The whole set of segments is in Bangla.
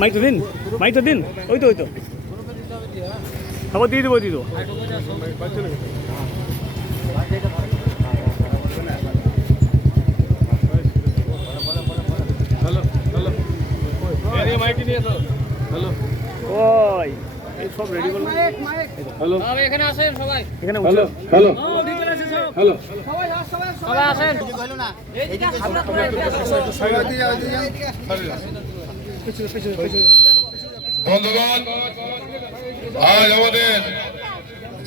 মাইক তো দিন, মাইক তো দিন, ওই তো খবর দিয়ে দেবো ওই সব রেডি করলাম। হ্যালো, এখানে আসেন সবাই, এখানে হ্যালো হ্যালো হ্যালো সবাই আসেন। বন্ধুগণ, আজ আমাদের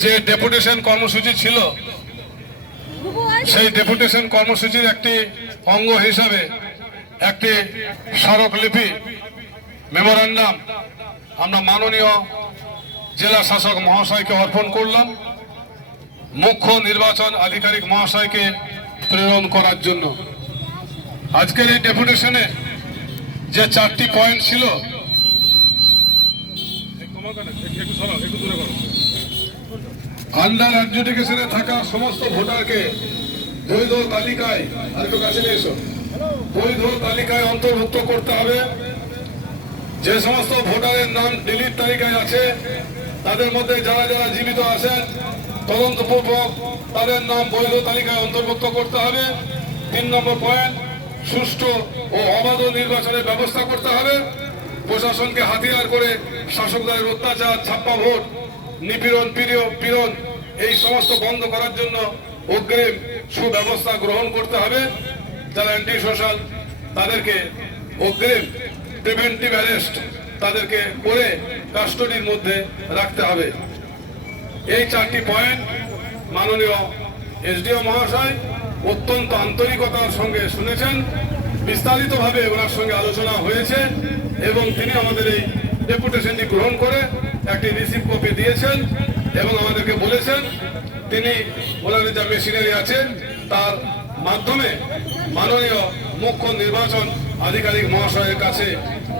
যে ডেপুটেশন কর্মসূচি ছিল, সেই ডেপুটেশন কর্মসূচির একটি অঙ্গ হিসাবে একটি স্মারকলিপি মেমোরান্ডাম আমরা মাননীয় জেলা শাসক মহাশয়কে অর্পণ করলাম, মুখ্য নির্বাচন আধিকারিক মহাশয়কে প্রেরণ করার জন্য। আজকের এই ডেপুটেশনে যে 4টি পয়েন্ট ছিল, আন্ডার অ্যাডজুডিকেশনে থাকা সমস্ত ভোটারকে বৈধ তালিকায় বৈধ তালিকায় অন্তর্ভুক্ত করতে হবে। যে সমস্ত ভোটারের নাম ডিলিট তালিকায় আছে, তাদের মধ্যে যারা যারা জীবিত আছেন তদন্তপূর্বক তাদের নাম বৈধ তালিকায় অন্তর্ভুক্ত করতে হবে। 3 নম্বর পয়েন্ট, সুষ্ঠু ও অবাধ নির্বাচনের ব্যবস্থা করতে হবে। প্রশাসনকে হাতিয়ার করে শাসকদের অত্যাচার, ছাপ্পা ভোট, নিপীড়ন, পীড়ন এই সমস্ত বন্ধ করার জন্য অগ্রিম সুব্যবস্থা গ্রহণ করতে হবে। যারা অ্যান্টি সোশ্যাল তাদেরকে অগ্রিম প্রিভেন্টিভ অ্যারেস্ট তাদেরকে করে কাস্টডির মধ্যে রাখতে হবে। এই 4টি পয়েন্ট মাননীয় এসডিও মহাশয় অত্যন্ত আন্তরিকতার সঙ্গে শুনেছেন, বিস্তারিতভাবে ওনার সঙ্গে আলোচনা হয়েছে এবং তিনি আমাদের এই ডেপুটেশনটি গ্রহণ করে একটি রিসিভ কপি দিয়েছেন এবং আমাদেরকে বলেছেন তিনি ওনার যা মেশিনারি আছে তার মাধ্যমে মাননীয় মুখ্য নির্বাচন আধিকারিক মহাশয়ের কাছে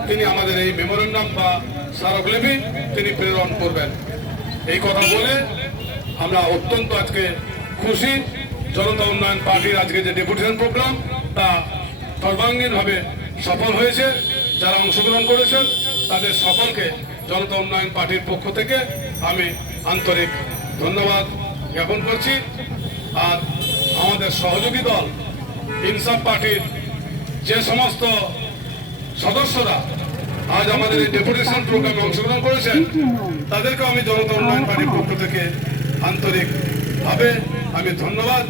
তিনি আমাদের এই মেমোরান্ডাম বা স্মারকলিপি তিনি প্রেরণ করবেন। এই কথা বলে আমরা অত্যন্ত আজকে খুশি। জনতা উন্নয়ন পার্টির আজকে যে ডেপুটেশন প্রোগ্রাম তা সর্বাঙ্গীনভাবে সফল হয়েছে। যারা অংশগ্রহণ করেছেন তাদের সকলকে জনতা উন্নয়ন পার্টির পক্ষ থেকে আমি আন্তরিক ধন্যবাদ জ্ঞাপন করছি। আর আমাদের সহযোগী দল ইনসাফ পার্টির যে সমস্ত সদস্যরা আজ আমাদের এই ডেপুটেশন প্রোগ্রামে অংশগ্রহণ করেছেন তাদেরকে আমি জনতা উন্নয়ন পার্টির পক্ষ থেকে আন্তরিকভাবে আমি ধন্যবাদ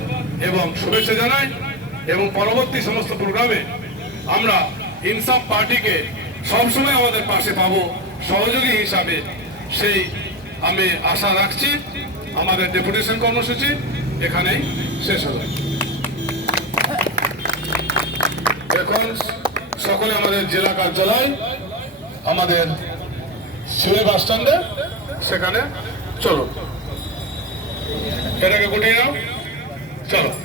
এবং শুভেচ্ছা জানাই। এবং পরবর্তী সমস্ত প্রোগ্রামে আমরা ইনসাফ পার্টিকে সবসময় আমাদের পাশে পাবো সহযোগী হিসাবে, সেই আমি আশা রাখছি। আমাদের ডেপুটেশন কর্মসূচি এখানেই শেষ হলো। এখন সকলে আমাদের জেলা কার্যালয়, আমাদের সিউড়ি বাস স্ট্যান্ডে, সেখানে চলো, এটাকে গুটিয়ে নাও, চলো।